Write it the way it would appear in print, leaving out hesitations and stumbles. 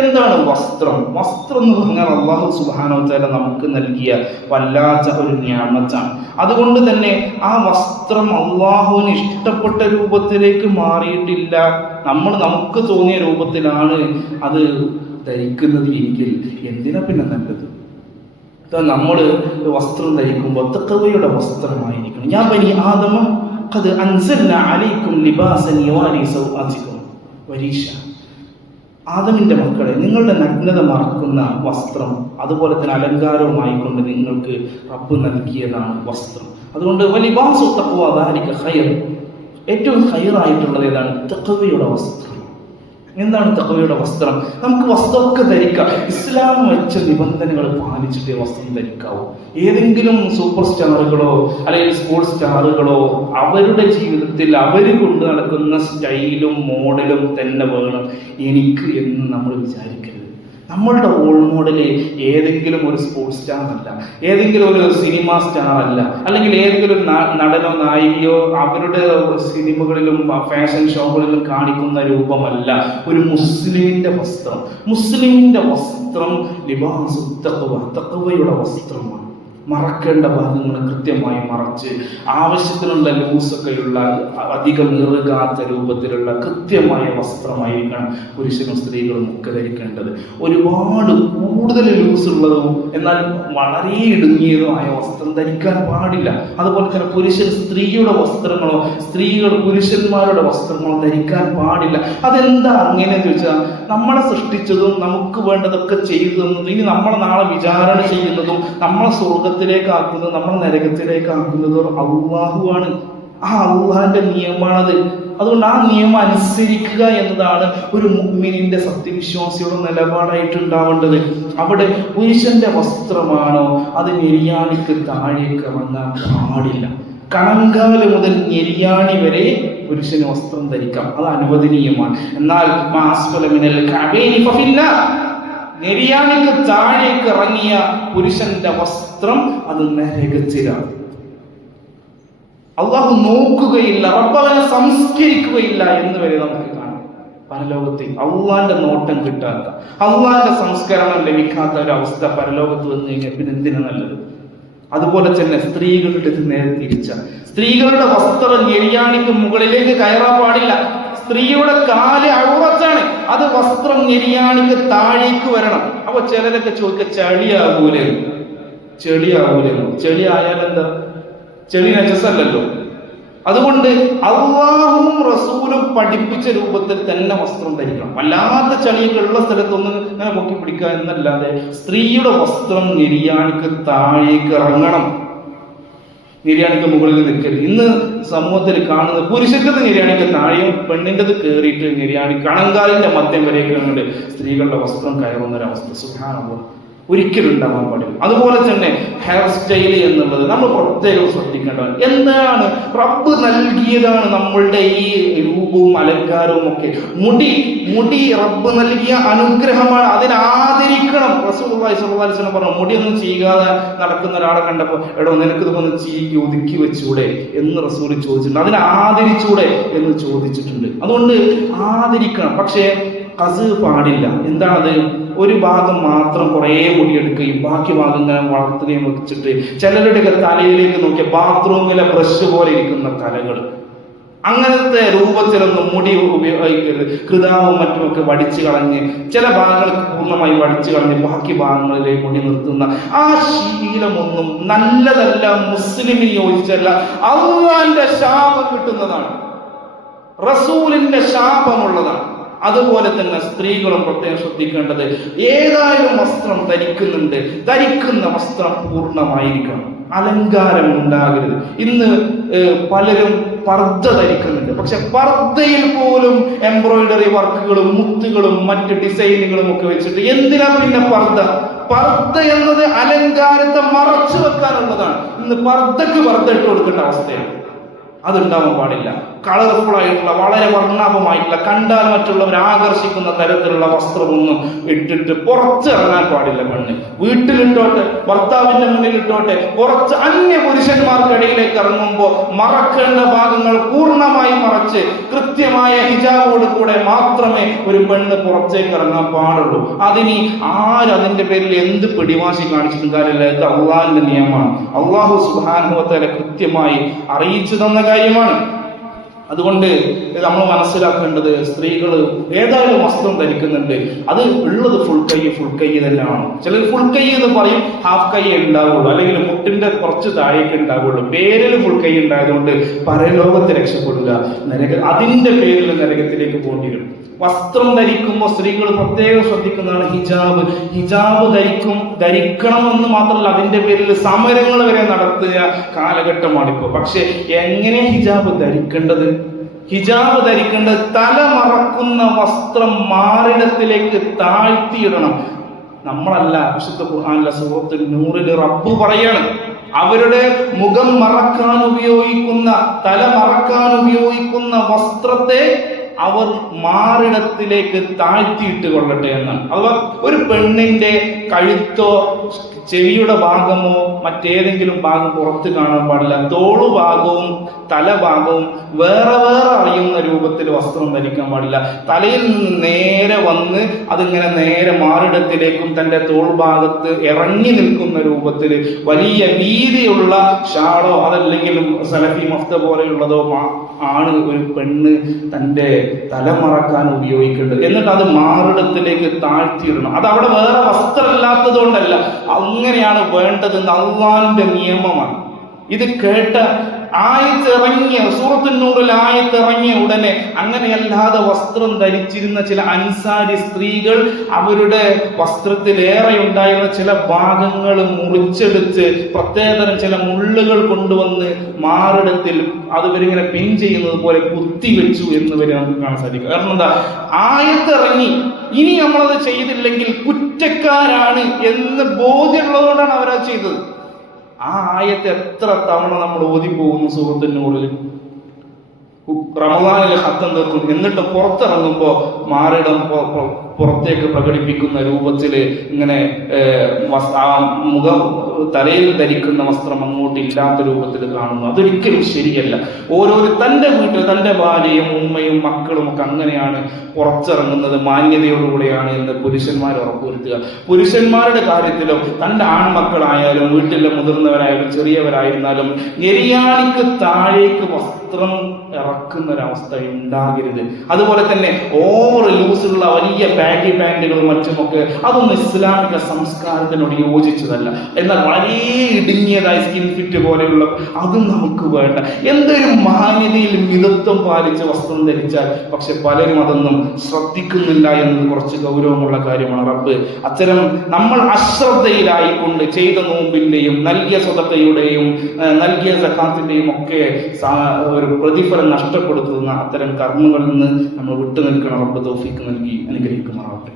എന്താണ് വസ്ത്രം? വസ്ത്രം എന്ന് പറഞ്ഞാൽ അല്ലാഹു സുബ്ഹാനഹു വ തആല നമുക്ക് നൽകിയ വല്ലാത്ത ഒരു നിഅമത്താണ്. അതുകൊണ്ട് തന്നെ ആ വസ്ത്രം അള്ളാഹുവിന് ഇഷ്ടപ്പെട്ട രൂപത്തിലേക്ക് മാറിയിട്ടില്ല. നമുക്ക് തോന്നിയ രൂപത്തിലാണ് അത് ധരിക്കുന്നത് എങ്കിൽ എന്തിനാ പിന്നെ നല്ലത്? നമ്മൾ വസ്ത്രം ധരിക്കുമ്പോൾ തഖ്വയുടെ വസ്ത്രമായിരിക്കണം. യാ ബനി ആദമ ഖദ് അൻസൽനാ അലൈക്കും ലിബാസൻ യുവാരി സൗആതികും വരീഷ. ആദമിന്റെ മക്കളെ, നിങ്ങളുടെ നഗ്നത മറക്കുന്ന വസ്ത്രം, അതുപോലെ തന്നെ അലങ്കാരവുമായിക്കൊണ്ട് നിങ്ങൾക്ക് റബ്ബ് നൽകിയതാണ് വസ്ത്രം. അതുകൊണ്ട് വലിബാസു തഖ്വ ദാലിക ഖൈർ, ഏറ്റവും ഖൈറായിട്ടുള്ളത് ഏതാണ്? തഖ്വയുടെ വസ്ത്രം. എന്താണ് തഖ്വയുടെ വസ്ത്രം? നമുക്ക് വസ്ത്രമൊക്കെ ധരിക്കാം. ഇസ്ലാം വെച്ച നിബന്ധനകൾ പാലിച്ചിട്ടേ വസ്ത്രം ധരിക്കാവൂ. ഏതെങ്കിലും സൂപ്പർ സ്റ്റാറുകളോ അല്ലെങ്കിൽ സ്പോർട്സ് സ്റ്റാറുകളോ അവരുടെ ജീവിതത്തിൽ അവർ കൊണ്ട് നടക്കുന്ന സ്റ്റൈലും മോഡലും തന്നെ വേണം എനിക്ക് എന്ന് നമ്മൾ വിചാരിക്കരുത്. നമ്മളുടെ റോൾ മോഡല് ഏതെങ്കിലും ഒരു സ്പോർട്സ് സ്റ്റാർ അല്ല, ഏതെങ്കിലും ഒരു സിനിമ സ്റ്റാർ അല്ല, അല്ലെങ്കിൽ ഏതെങ്കിലും ഒരു നടനോ നായികയോ അവരുടെ സിനിമകളിലും ഫാഷൻ ഷോകളിലും കാണിക്കുന്ന രൂപമല്ല ഒരു മുസ്ലിമിന്റെ വസ്ത്രം. മുസ്ലിമിന്റെ വസ്ത്രം ലിബാസു തഖ്വ, തഖ്വയുടെ വസ്ത്രമാണ്. മറക്കേണ്ട ഭാഗങ്ങൾ കൃത്യമായി മറച്ച് ആവശ്യത്തിനുള്ള ലൂസൊക്കെയുള്ള അധികം ഇറുകാത്ത രൂപത്തിലുള്ള കൃത്യമായ വസ്ത്രമായിരിക്കണം പുരുഷനും സ്ത്രീകളും ഒക്കെ ധരിക്കേണ്ടത്. ഒരുപാട് കൂടുതൽ ലൂസുള്ളതും എന്നാൽ വളരെ ഇടുങ്ങിയതുമായ വസ്ത്രം ധരിക്കാൻ പാടില്ല. അതുപോലെ തന്നെ പുരുഷൻ സ്ത്രീയുടെ വസ്ത്രങ്ങളോ സ്ത്രീകൾ പുരുഷന്മാരുടെ വസ്ത്രങ്ങളോ ധരിക്കാൻ പാടില്ല. അതെന്താ അങ്ങനെ ചോദിച്ചാൽ, നമ്മളെ സൃഷ്ടിച്ചതും നമുക്ക് വേണ്ടതൊക്കെ ചെയ്തു തന്നതും ഇനി നമ്മളെ നാളെ വിചാരണ ചെയ്യുന്നതും നമ്മളെ സ്വർഗത്തിലേക്കാക്കുന്നതും നമ്മൾ നരകത്തിലേക്കാക്കുന്നതും അല്ലാഹുവാണ്. ആ അല്ലാഹുവിന്റെ നിയമമാണത്. അതുകൊണ്ട് ആ നിയമം അനുസരിക്കുക എന്നതാണ് ഒരു മുഅ്മിനിന്റെ സത്യവിശ്വാസിയുടെ നിലപാടായിട്ടുണ്ടാവേണ്ടത്. അവിടെ പുരുഷന്റെ വസ്ത്രമാണോ അത് നെരിയാണിക്ക് താഴേക്ക് ഇറങ്ങാൻ പാടില്ല. കണങ്കാല് മുതൽ ഞെരിയാണി വരെ പുരുഷന് വസ്ത്രം ധരിക്കാം, അത് അനുവദനീയമാണ്. എന്നാൽ നെരിയാണിക്ക് താഴേക്ക് ഇറങ്ങിയ പുരുഷന്റെ വസ്ത്രം അത് നരകത്തിലാണ്. അള്ളാഹു നോക്കുകയില്ല, റബ്ബവനെ സംസ്കരിക്കുകയില്ല എന്ന് വരെ നമുക്ക് കാണാം. പരലോകത്ത് അള്ളാന്റെ നോട്ടം കിട്ടാത്ത, അള്ളാന്റെ സംസ്കരണം ലഭിക്കാത്ത ഒരവസ്ഥ പരലോകത്ത് വന്നു കഴിഞ്ഞാൽ പിന്നെ എന്തിനാ നല്ലത്? അതുപോലെ തന്നെ സ്ത്രീകളുടെ നേരെ തിരിച്ച, സ്ത്രീകളുടെ വസ്ത്രം ഞെരിയാണിക്ക് മുകളിലേക്ക് കയറാൻ പാടില്ല. സ്ത്രീയുടെ കാല് ഔറത്താണ്, അത് വസ്ത്രം ഞെരിയാണിക്ക് താഴേക്ക് വരണം. അപ്പൊ ചിലരൊക്കെ ചോദിക്കുക, ചെളിയാകൂലെന്ന്. ചെളി ആയാൽ എന്താ? ചെളി നജസല്ലല്ലോ. അതുകൊണ്ട് അല്ലാഹുവും റസൂലും പഠിപ്പിച്ച രൂപത്തിൽ തന്നെ വസ്ത്രം ധരിക്കണം. വല്ലാത്ത ചളിയൊക്കെ ഉള്ള സ്ഥലത്തൊന്നും ഇങ്ങനെ പൊക്കി പിടിക്കുക എന്നല്ലാതെ സ്ത്രീയുടെ വസ്ത്രം നെരിയാണിക്ക് താഴേക്ക് ഇറങ്ങണം, നെരിയാണിക്ക് മുകളിൽ നിൽക്കരുത്. ഇന്ന് സമൂഹത്തിൽ കാണുന്നത് പുരുഷന്റെ നെരിയാണിക്ക് താഴെയും പെണ്ണിൻ്റെത് കയറിയിട്ട് നെരിയാണി കണങ്കാലിന്റെ മധ്യം വരെയൊക്കെ സ്ത്രീകളുടെ വസ്ത്രം കയറുന്ന ഒരവസ്ഥ സുബ്ഹാനല്ലാഹ് ഒരിക്കലും ഉണ്ടാവാൻ പാടില്ല. അതുപോലെ തന്നെ ഹെയർ സ്റ്റൈൽ എന്നുള്ളത് നമ്മൾ പ്രത്യേകം ശ്രദ്ധിക്കേണ്ടതാണ്. എന്താണ്? റബ്ബ് നൽകിയതാണ് നമ്മളുടെ ഈ രൂപവും അലങ്കാരവും ഒക്കെ. മുടി റബ്ബ് നൽകിയ അനുഗ്രഹമാണ്, അതിനെ ആദരിക്കണം. റസൂലുള്ളാഹി സ്വല്ലല്ലാഹു അലൈഹി വസല്ലം പറഞ്ഞു, മുടിയൊന്നും ചെയ്യാതെ നടക്കുന്ന ഒരാളെ കണ്ടപ്പോൾ എടോ നിനക്കിതൊന്ന് ചീകി ഒതുക്കി വെച്ചൂടെ എന്ന് റസൂൽ ചോദിച്ചിട്ടുണ്ട്. അതിനെ ആദരിച്ചൂടെ എന്ന് ചോദിച്ചിട്ടുണ്ട്. അതുകൊണ്ട് ആദരിക്കണം, പക്ഷേ കസ് പാടില്ല. എന്താണത്? ഒരു ഭാഗം മാത്രം കുറേ മുടിയെടുക്കുകയും ബാക്കി ഭാഗം ഇങ്ങനെ വളർത്തുകയും വെച്ചിട്ട് ചിലരുടെയൊക്കെ തലയിലേക്ക് നോക്കിയ ബാത്റൂമിലെ ബ്രഷ് പോലെ ഇരിക്കുന്ന തലകൾ, അങ്ങനത്തെ രൂപത്തിലൊന്നും മുടി ഉപയോഗിക്കരുത്. കൃതാവും മറ്റുമൊക്കെ വടിച്ചു കളഞ്ഞ് ചില ഭാഗങ്ങൾ പൂർണ്ണമായി വടിച്ചു കളഞ്ഞ് ബാക്കി ഭാഗങ്ങളിലേക്ക് മുടി നിർത്തുന്ന ആ ശീലമൊന്നും നല്ലതല്ല, മുസ്ലിമിന് യോജിച്ചല്ല. അല്ലാഹുവിന്റെ ശാപം കിട്ടുന്നതാണ്, റസൂലിന്റെ ശാപമുള്ളതാണ്. അതുപോലെ തന്നെ സ്ത്രീകളും പ്രത്യേകം ശ്രദ്ധിക്കേണ്ടത്, ഏതായാലും വസ്ത്രം ധരിക്കുന്നുണ്ട്, ധരിക്കുന്ന വസ്ത്രം പൂർണ്ണമായിരിക്കണം, അലങ്കാരം ഉണ്ടാകരുത്. ഇന്ന് പലരും പർദ്ദ ധരിക്കുന്നുണ്ട്, പക്ഷെ പർദ്ദയിൽ പോലും എംബ്രോയിഡറി വർക്കുകളും മുത്തുകളും മറ്റ് ഡിസൈനുകളും ഒക്കെ വെച്ചിട്ട് എന്തിനാ പിന്നെ പർദ്ദ? പർദ്ദ എന്നത് അലങ്കാരത്തെ മറച്ചു വെക്കാനുള്ളതാണ്. ഇന്ന് പർദ്ദക്ക് പർദ്ദ ഇട്ട് കൊടുക്കേണ്ട അവസ്ഥയാണ്. അതുണ്ടാവാൻ പാടില്ല. കളർഫുൾ ആയിട്ടുള്ള, വളരെ വർണ്ണാഭമായിട്ടുള്ള, കണ്ടാൽ മറ്റുള്ളവർ ആകർഷിക്കുന്ന തരത്തിലുള്ള വസ്ത്രമൊന്നും ഇട്ടിട്ട് പുറത്തിറങ്ങാൻ പാടില്ല പെണ്ണ്. വീട്ടിലിട്ടോട്ടെ, ഭർത്താവിന്റെ മുന്നിലിട്ടോട്ടെ, കുറച്ച് അന്യ പുരുഷന്മാർക്കിടയിലേക്ക് ഇറങ്ങുമ്പോൾ മറക്കേണ്ട ഭാഗങ്ങൾ പൂർണ്ണമായി മറച്ച് കൃത്യമായ ഹിജാബോട് കൂടെ മാത്രമേ ഒരു പെണ്ണ് പുറത്തേക്ക് ഇറങ്ങാൻ പാടുള്ളൂ. അതിന് അതിന്റെ പേരിൽ എന്ത് പിടിവാശി കാണിച്ചിട്ടും കാര്യമില്ല. ഇത് അള്ളാഹിന്റെ നിയമമാണ്. അള്ളാഹു സുബ്ഹാനഹു വ തആല കൃത്യമായി അറിയിച്ചു തന്ന കാര്യമാണ്. അതുകൊണ്ട് നമ്മൾ മനസ്സിലാക്കേണ്ടത്, സ്ത്രീകൾ ഏതായാലും വസ്ത്രം ധരിക്കുന്നുണ്ട്, അത് ഉള്ളത് ഫുൾ കൈ തന്നെയാണ്. ചിലർ ഫുൾ കൈ എന്ന് പറയും, ഹാഫ് കൈ ഉണ്ടാവുള്ളൂ, അല്ലെങ്കിൽ മുട്ടിന്റെ കുറച്ച് താഴേക്ക് ഉണ്ടാവുള്ളൂ. പേരിൽ ഫുൾ കൈ ഉണ്ടായതുകൊണ്ട് പരലോകത്ത് രക്ഷപ്പെടില്ല, അതിന്റെ പേരിൽ നരകത്തിലേക്ക് പോകേണ്ടി വരും. വസ്ത്രം ധരിക്കുമ്പോൾ സ്ത്രീകൾ പ്രത്യേകം ശ്രദ്ധിക്കുന്നതാണ് ഹിജാബ് ധരിക്കണം എന്ന് മാത്രമല്ല, അതിന്റെ പേരിൽ സമരങ്ങൾ വരെ നടത്തുക കാലഘട്ടമാണിപ്പോൾ. പക്ഷെ എങ്ങനെ ഹിജാബ് ധരിക്കേണ്ടത്? ഹിജാബ് ധരിക്കേണ്ടത് തല മറക്കുന്ന വസ്ത്രം മാറിടത്തിലേക്ക് താഴ്ത്തിയിടണം. നമ്മളല്ല, വിശുദ്ധ ഖുർആനിലെ സൂറത്തുൽ നൂറിൽ റബ്ബ് പറയാണ്, അവരുടെ മുഖം മറക്കാൻ ഉപയോഗിക്കുന്ന, തല മറക്കാൻ ഉപയോഗിക്കുന്ന വസ്ത്രത്തെ അവർ മാറിടത്തിലേക്ക് താഴ്ത്തിയിട്ട് കൊള്ളട്ടെ എന്നാണ്. അഥവാ ഒരു പെണ്ണിന്റെ കഴുത്തോ ചെവിയുടെ ഭാഗമോ മറ്റേതെങ്കിലും ഭാഗം പുറത്ത് കാണാൻ പാടില്ല. തോളുഭാഗവും തലഭാഗവും വേറെ അറിയുന്ന രൂപത്തിൽ വസ്ത്രം ധരിക്കാൻ പാടില്ല. തലയിൽ നിന്ന് നേരെ വന്ന് അതിങ്ങനെ നേരെ മാറിടത്തിലേക്കും തൻ്റെ തോൾഭാഗത്ത് ഇറങ്ങി നിൽക്കുന്ന രൂപത്തിൽ വലിയ വീതിയുള്ള ഷാളോ അതല്ലെങ്കിൽ സലഫി മഫ്ത പോലെയുള്ളതോ ആണ് ഒരു പെണ്ണ് തൻ്റെ തല മറക്കാൻ ഉപയോഗിക്കേണ്ടത്. എന്നിട്ട് അത് മാറിടത്തിലേക്ക് താഴ്ത്തിയിടണം. അത് അവിടെ വേറെ വസ്ത്രമില്ലാത്തത് കൊണ്ടല്ല, അങ്ങനെയാണ് വേണ്ടതെന്ന് അള്ളാഹിന്റെ നിയമമാണ്. ഇത് കേട്ട ആയത്തിറങ്ങിയ സൂറത്തുൻ നൂറിൽ ആയത്തിറങ്ങിയ ഉടനെ അങ്ങനെയല്ലാതെ വസ്ത്രം ധരിച്ചിരുന്ന ചില അൻസാരി സ്ത്രീകൾ അവരുടെ വസ്ത്രത്തിലേറെ ഉണ്ടായിരുന്ന ചില ഭാഗങ്ങൾ മുറിച്ചെടുത്ത് പ്രത്യേകതരം ചില മുള്ളുകൾ കൊണ്ടുവന്ന് മാറിടത്തിൽ അതുവരിങ്ങനെ പിൻ ചെയ്യുന്നത് പോലെ കുത്തിവെച്ചു എന്ന് വരെ നമുക്ക് കാണാൻ സാധിക്കും. കാരണം എന്താ? ആയത്തിറങ്ങി, ഇനി നമ്മളത് ചെയ്തില്ലെങ്കിൽ കുറ്റക്കാരാണ് എന്ന് ബോധ്യമുള്ളതുകൊണ്ടാണ് അവരത് ചെയ്തത്. ആ ആയത്ത് എത്ര തവണ നമ്മൾ ഓതിപ്പോകുന്നു സൂറത്തുൻ നൂറിൽ. റമദാനിൽ ഖത്തം തീർക്കും, എന്നിട്ട് പുറത്തിറങ്ങുമ്പോൾ മാറിടം പുറത്തേക്ക് പ്രകടിപ്പിക്കുന്ന രൂപത്തിൽ ഇങ്ങനെ മുഖം തലയിൽ ധരിക്കുന്ന വസ്ത്രം അങ്ങോട്ട് ഇല്ലാത്ത രൂപത്തിൽ കാണുന്നു. അതൊരിക്കലും ശരിയല്ല. തൻ്റെ വീട്ടിൽ തൻ്റെ ഭാര്യയും ഉമ്മയും മക്കളും ഒക്കെ അങ്ങനെയാണ് പുറത്തിറങ്ങുന്നത്, മാന്യതയോടുകൂടെയാണ് എന്ന് പുരുഷന്മാർ ഉറപ്പുവരുത്തുക. പുരുഷന്മാരുടെ കാര്യത്തിലും തൻ്റെ ആൺമക്കളായാലും വീട്ടിലെ മുതിർന്നവരായാലും ചെറിയവരായിരുന്നാലും ഞെരിയാണിക്ക് താഴേക്ക് വസ്ത്രം ഇറക്കുന്ന ഒരവസ്ഥ ഉണ്ടാകരുത്. അതുപോലെ തന്നെ ഓവർ ലൂസുള്ള വലിയ ബാഗി പാൻറ്റുകളും മറ്റുമൊക്കെ അതൊന്നും ഇസ്ലാമിക സംസ്കാരത്തിനോട് യോജിച്ചതല്ല. എന്നാൽ വളരെ ഇടുങ്ങിയതായ സ്കിൻ ഫിറ്റ് പോലെയുള്ള അതും നമുക്ക് വേണ്ട. എന്തൊരു മാന്യതയിൽ മിതത്വം പാലിച്ച് വസ്ത്രം ധരിച്ചാൽ പക്ഷെ പലരും അതൊന്നും ശ്രദ്ധിക്കുന്നില്ല എന്നത് കുറച്ച് ഗൗരവമുള്ള കാര്യമാണ്. റബ്ബ് അത്തരം നമ്മൾ അശ്രദ്ധയിലായിക്കൊണ്ട് ചെയ്ത നോമ്പിന്റെയും നൽകിയ സ്വതക്കയുടെയും നൽകിയ സക്കാത്തിന്റെയും ഒക്കെ ഒരു പ്രതിഫലം നഷ്ടപ്പെടുത്തുന്ന അത്തരം കർമ്മങ്ങളിൽ നിന്ന് നമ്മൾ വിട്ടുനിൽക്കണം. റബ്ബ് തൗഫീഖ് നൽകി അനുഗ്രഹിക്കുമാറാവട്ടെ.